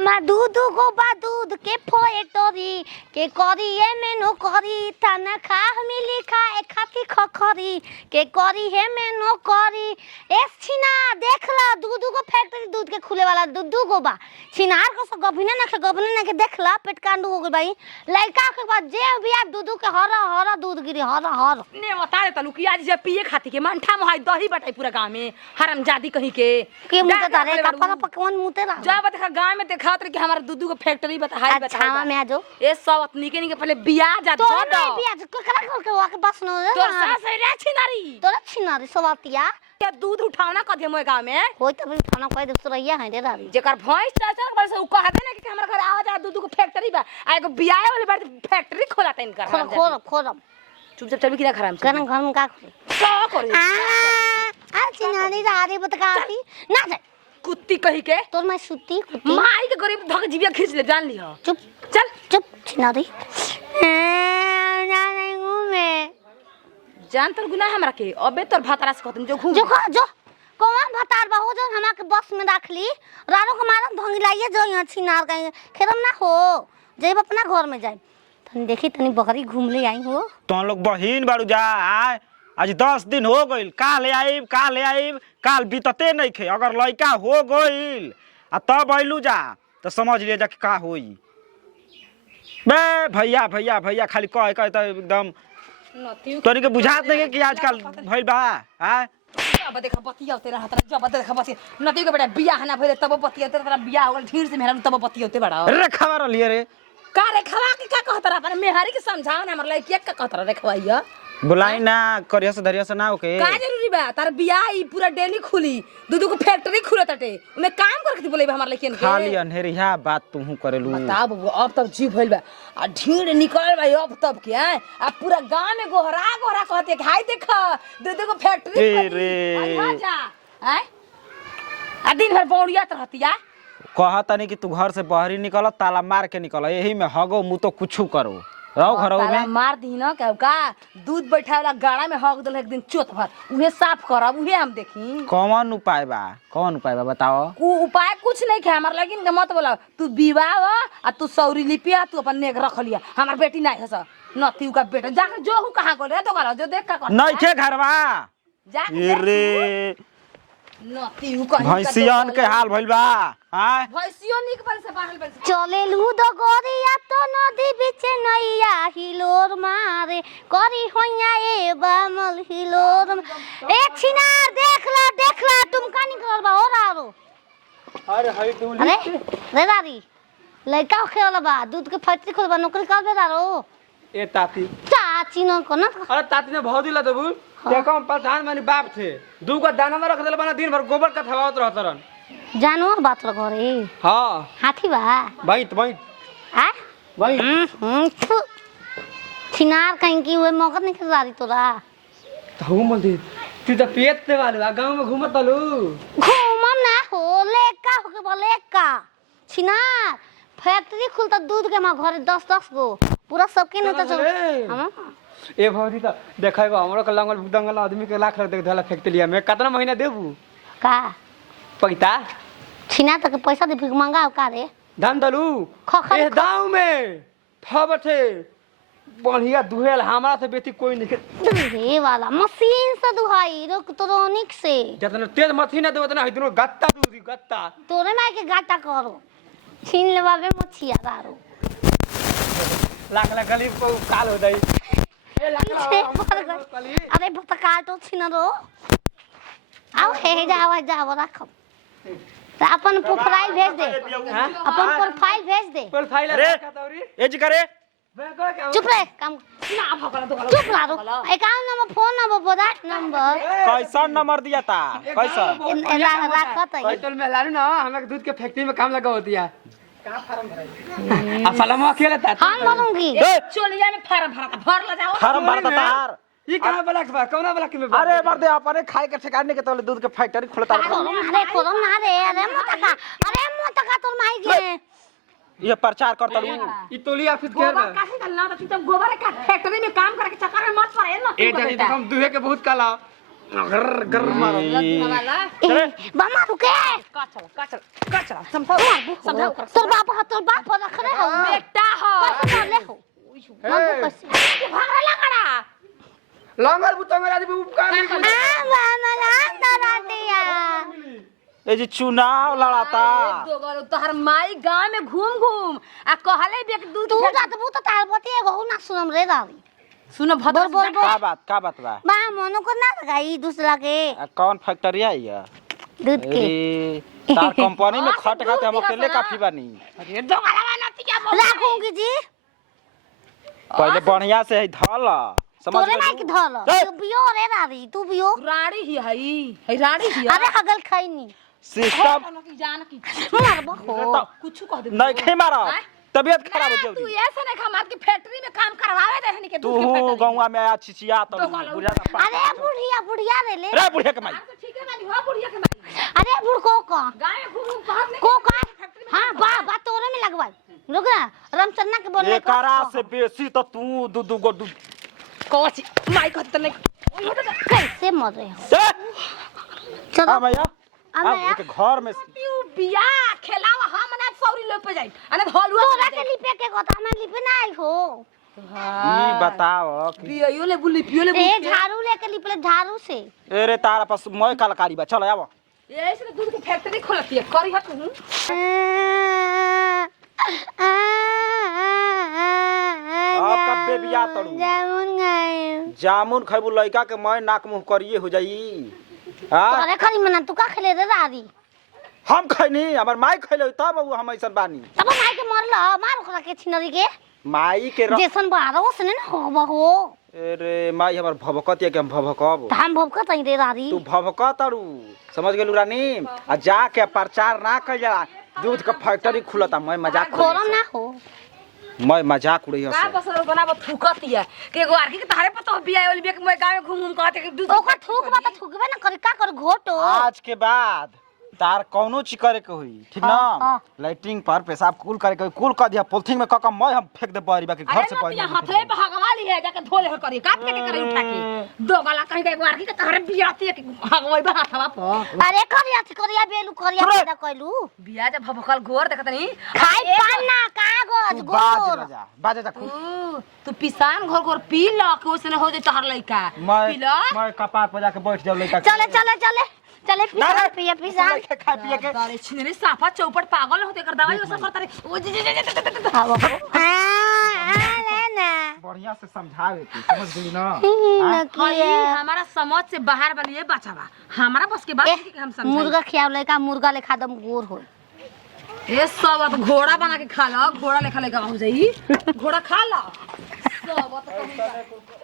हमा दूध गोबा दूध के फैक्टरी के करी है में नौकरी थाना खा मिली खा एक खाती खखरी के करी है में नौकरी एस छिना देख ला दूध को फैक्टरी दूध के खुले वाला दूध गोबा छिनार को सब गभने के देख ला पेट कांडू हो गई भाई लड़का के बाद जे बिया दूध के हरा दूध गिरी हरा ने बता दे तलू कि आज जे पिए खाती के मंठा मोहाई दही बटाई पूरा गांव में हरामजादी कहीं के मुते तारे कपड़ा पकवान मुते ला जब देखा गांव में देखा कि हमारा दूध को फैक्टरी बताई अच्छा में आजो ए सब निके निके पहले बियाह जा तो नहीं बियाह ककरा कर के वाके बस न तोर सास रे छिनारी तोरा छिनारी सवातिया के दूध उठावना कदे मोए गांव में होय तब उठाना कह दे सुरैया है रे दादी जेकर भैंस चाचा बड़ से उ कह दे ना कि हमरा घर आ जा दूध को फैक्टरी बा आ एगो बियाह वाले बार फैक्टरी खोला तैन कर खोल चुपचाप चल कि ना खराम कन घर में का का करे आ छिनारी दादी बतकाती ना जाए कुत्ती कही के तोर मैं सुती कुत्ती माई के गरीब धक जीविया खींच ले जान लियो चुप छिनारी ना नहीं घूमे जान तर गुनाह हमरा के अबे तोर भातारा से कहतन जो घूम जो कौन भतार बहु जो हमरा के बस में रख ली रारो के मारम भंगी लाइए जो यहाँ छिनार कहीं खेरम ना हो जब अपना घर में जाए तनी देखी तनी बकरी घूम ले आई हो तो लोग बहिन बारू जा आज 10 दिन हो गइल काल आइब काल बीतते नहीं खे अगर लड़का हो गइल आ तब अइलू जा तो समझ लिए जा कि का होई बे भैया खाली कह तो एकदम तोनी के बुझात नहीं कि आजकल भइल बा अब देखा बतिया तेरा हाथ जब देखा बतिया नती के बेटा बियाह ना भइले तब बतिया तेरा बियाह हो गल ढीर से मेहरा तब बतिया होते बड़ा रे खबर लिए रे का रे खवा के का कहत रहा अपन मेहरी के समझाओ ना हमर लइकिया का कहत रहा रे खवाइया बुलाई ना करिया से धरिया से ना ओके का जरूरी बा तार बियाह ई पूरा डेली खुली दूध को फैक्ट्री खुले टटे उमे काम करके बोलेबे हमर लइकियन के खाली अंधेरिया बात तूहू करेलू बता बबू अब तब जी भइल बा आ ढीर निकल भाई अब तब के आ पूरा गांव में गोहरा कहते हाय देख दूध को फैक्ट्री रे जा हैं आ दिन भर बौड़ियात रहतिया कहता नहीं कि तू घर से बाहर निकल ताला मार के निकल यही में हगो मुँह तो कुछ करो रहो घर में मार दी ना का दूध बैठा वाला गाड़ा में हक दल एक दिन चोत भर उहे साफ करब उहे हम देखी कौन उपाय बा बताओ उ उपाय कुछ नहीं है हमार लेकिन के मत बोला तू विवाह आ तू सौरी लिपिया तू अपन नेक रख लिया हमार बेटी नहीं है नती का बेटा जाकर जो हूं कहां गोले तो गला जो देख का कर नहीं थे घरवा जा रे नती उ कहीं भैंसियन के हाल भइल बा हां भैंसियो निक बल से बाहर बल चले लूद गोरिया तो नदी बीच नैया हिलोर मारे करी होइया ए बामल हिलोर ए छिनार देख ला तुम का निकल बा और आरो अरे हई डोली रे दादी लड़का खेल बा दूध के फैक्ट्री खोल बा नौकरी कर दे दारो ए ताती चाची न को ना अरे ताती ने बहुत दिला देबू देखो हम प्रधान मानी बाप थे दू को दाना में रख देल बना दिन भर गोबर का थवावत रहतरन जानवर बात रो घरे हां हाथी बा बैठ आ बैठ छिनार कहीं की वे मौका नहीं कर रही तोरा तो मल दे तू तो पेट से वाले गांव में घूमत तलू घूमम ना हो लेका हो के बोले का छिनार फैक्ट्री खुलता दूध के मां घरे 10 गो पूरा सबके न तो हां ए भौजी त देखैबो हमरो के लंगल दंगल आदमी के लाख देख धला फैक्ट्री में कितना महीना देबू का पैसा छिना तक पैसा दे भिख मांगा का रे धन दलू ए गांव में फबथे बढ़िया दुहेल हमरा से बेटी कोई नहीं दुहे वाला मशीन से दुहाई इलेक्ट्रॉनिक से जितना तेज मशीन दे उतना इतनो गत्ता दूधी गत्ता तोरे माई के गाटा करो छीन लेवाबे मछिया दारो लागला गली को काल हो दई अरे भत काटो छिन रो आओ हे जाओ रखो अपन प्रोफाइल भेज दे अपन प्रोफाइल भेज दे प्रोफाइल अरे ए जी करे चुप रहे काम ना भगला तो चुप रहो अकाउंट नंबर फोन नंबर बता नंबर कैसा नंबर दिया था कैसा राखत है होटल में लालू ना हमें दूध के फैक्ट्री में काम लगा होती है का फार्म भराई आ फलमा अकेले ता हम बोलूंगी चोलिया में फार्म भर ला जाओ फार्म भरता तार ई कहां ब्लॉक बा कौना ब्लॉक में अरे मर्दे अपने खाए के ठिकाने के तोले दूध के फैक्ट्री खुलता अरे कोदम ना रे अरे मोटका तोर माई के ये प्रचार करता लू ई तोली ऑफिस के गोबर काहे करना तो तुम गोबर का फैक्ट्री में काम करके चक्कर में मत पड़े ना ए डरी तो हम दुहे के बहुत काला गर मारो वाला बामा रुके का चला समझाओ तोर बाप रख रहे हो बेटा हो कैसे ले हो ए, भागला लंगड़ा लंगर बुतंगर आदमी उपकार नहीं कर मामा लांदा दिया ए जी चुनाव लड़ाता दोगल तोहर माई गांव में घूम आ कहले बे दूध तू जात बू तो तार बती एगो ना सुनम रे दादी सुनो भद्र बोल का बात बा बा मनो को ना लगाई दूसरा के कौन फैक्ट्री है ये दूध के अरे तार कंपनी में खट खाते हम अकेले काफी बानी अरे दोगलवा नतिया राखूंगी जी पहले बढ़िया से धल समझ तोरे माई के धल तू बियो रे दादी तू बियो राड़ी ही है राड़ी ही अरे हगल खैनी सिस्टम जान की मार बहो कुछ कह दे नहीं खे मारा तबीयत खराब हो तू जाऊगी ऐसे नहीं खा की फैक्ट्री में काम करवावे रहनी के तू गौवा में आया छिचिया तो बुढ़िया का अरे बुढ़िया रे ले रे बुढ़िया के माई तो ठीक है ना हो बुढ़िया के मारी अरे बुढ़को का गाय में घूम कहत नहीं को का हां बा तोरे में लगवाई रुक ना रामचन्ना के बोल एकरा से बेसी तो तू दू गो कोची माई कहत नहीं कैसे मर रहे हो चलो भैया अब अब एक घर में तू बिया खेलावा हम ना सौरी ले पे जाई अने हलवा तोरा के लिपे के गोता में लिपे ना आई हो ई बताओ कि पियो ले बुली ए झाड़ू लेके लिपले झाड़ू से अरे तारा पास मैं कलाकारी बा चलो आवा ऐसे दूध की फैक्ट्री खोलती है करी हत हूं अब कब बेबिया तड़ू जामुन गए जामुन खैबू लइका के मैं नाक मुंह करिए हो जाई हां अरे खरी मना तू का खेले रे दादी हम खैनी हमर माई खैले तब हम ऐसन बानी तब माई के मरला मार ओकरा के छिनरी के माई के जैसन बारो से ने हो बहो अरे माई हमर भभकत है कि हम भभकब त हम भवका तई रे दादी तू भभकत तारू समझ गेलू रानी आ जाके प्रचार ना कर जा दूध का फैक्ट्री खुलता मैं मजाक खोरम ना हो मैं मजाक उड़ई का हस बस बनाबो थूकती है के एगो आरकी के तारे पर तो बिया वाली बे के मैं गांव में घूम कहते कि दूध ओकर थूक बा त थूकबे ना करी का कर घोटो आज के बाद तार कौनो चीज करे के हुई ठीक ना हाँ। लाइटिंग पर पेशाब कुल करे के कुल कर दिया पॉलिथीन में कका मैं हम फेंक दे बहरी बाकी घर से अरे पहले ना हथले पे हगवाली है जाके धोले हो करी काट के करे उठा के दो गला कहीं के एगो आरकी के तारे बियाती है कि हगवाई बा हाथवा पर अरे करिया थी करिया बेलू करिया पैदा कइलू बिया जब भभकल गोर देखत नहीं खाई पाना कागज गोर बाजे जा खुद तू पिसान घोर घोर पी ल के ओसने हो जे तहर लइका पी ल मैं कपार पर जाके बैठ जाऊ लइका चले पिसान पिया पिसान खा पिए के अरे छिनरे साफा चौपट पागल होते कर दवाई ओसर करता रे ओ जे आवो लेना बढ़िया से समझावे के समझ गई ना हई हमारा समझ से बाहर वाली ये बचावा हमारा बस के बात है कि हम समझ मुर्गा खियाव लइका मुर्गा लेखा दम गोर हो ए सब अब घोड़ा बना के खा लो घोड़ा लेखा लेगा हो जाई घोड़ा खा लो सब अब तो